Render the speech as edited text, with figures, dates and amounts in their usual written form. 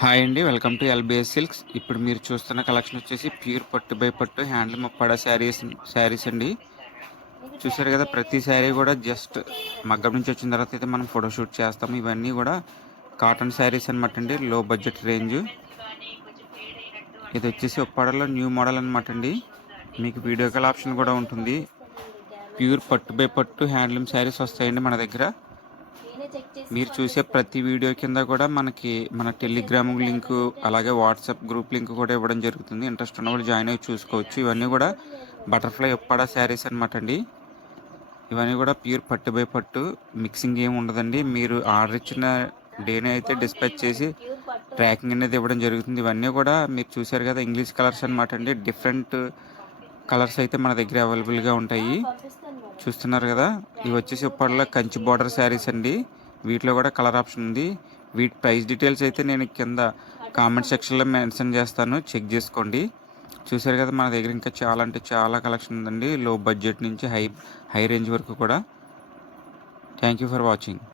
Hi అండి. Welcome to lbs silks. ఇప్పుడు మీరు చూస్తున్న కలెక్షన్ వచ్చేసి ప్యూర్ పట్టు బై పట్టు హ్యాండ్లూమ్ ఉప్పాడ శారీస్ అండి. చూసారు కదా, ప్రతి శారీ కూడా జస్ట్ మగ్గం నుంచి వచ్చిన తర్వాత అయితే మనం ఫోటోషూట్ చేస్తాము. ఇవన్నీ కూడా కాటన్ శారీస్ అనమాట అండి, లో బడ్జెట్ రేంజ్. ఇది వచ్చేసి ఉప్పాడలో న్యూ మోడల్ అనమాట అండి. మీకు వీడియో కాల్ ఆప్షన్ కూడా ఉంటుంది. ప్యూర్ పట్టు బై పట్టు హ్యాండ్లూమ్ శారీస్ వస్తాయండి మన దగ్గర. మీరు చూసే ప్రతి వీడియో కింద కూడా మనకి మన టెలిగ్రామ్ లింకు, అలాగే వాట్సాప్ గ్రూప్ లింక్ కూడా ఇవ్వడం జరుగుతుంది. ఇంట్రెస్ట్ ఉన్న వాళ్ళు జాయిన్ అయ్యి చూసుకోవచ్చు. ఇవన్నీ కూడా బటర్ఫ్లై ఉప్పాడ శారీస్ అనమాట అండి. ఇవన్నీ కూడా ప్యూర్ పట్టు బై పట్టు, మిక్సింగ్ ఏమి ఉండదండి. మీరు ఆర్డర్ ఇచ్చిన డేనే అయితే డిస్పాచ్ చేసి ట్రాకింగ్ అనేది ఇవ్వడం జరుగుతుంది. ఇవన్నీ కూడా మీరు చూసారు కదా, ఇంగ్లీష్ కలర్స్ అనమాట అండి. డిఫరెంట్ కలర్స్ అయితే మన దగ్గర అవైలబుల్గా ఉంటాయి. చూస్తున్నారు కదా, ఇవి వచ్చేసి ఉప్పాడలో కంచి బార్డర్ శారీస్ అండి. వీటిలో కూడా కలర్ ఆప్షన్ ఉంది. వీటి ప్రైస్ డీటెయిల్స్ అయితే నేను కింద కామెంట్ సెక్షన్లో మెన్షన్ చేస్తాను, చెక్ చేసుకోండి. చూసారు కదా, మన దగ్గర ఇంకా చాలా అంటే చాలా కలెక్షన్ ఉందండి, లో బడ్జెట్ నుంచి హై రేంజ్ వరకు కూడా. Thank you for watching.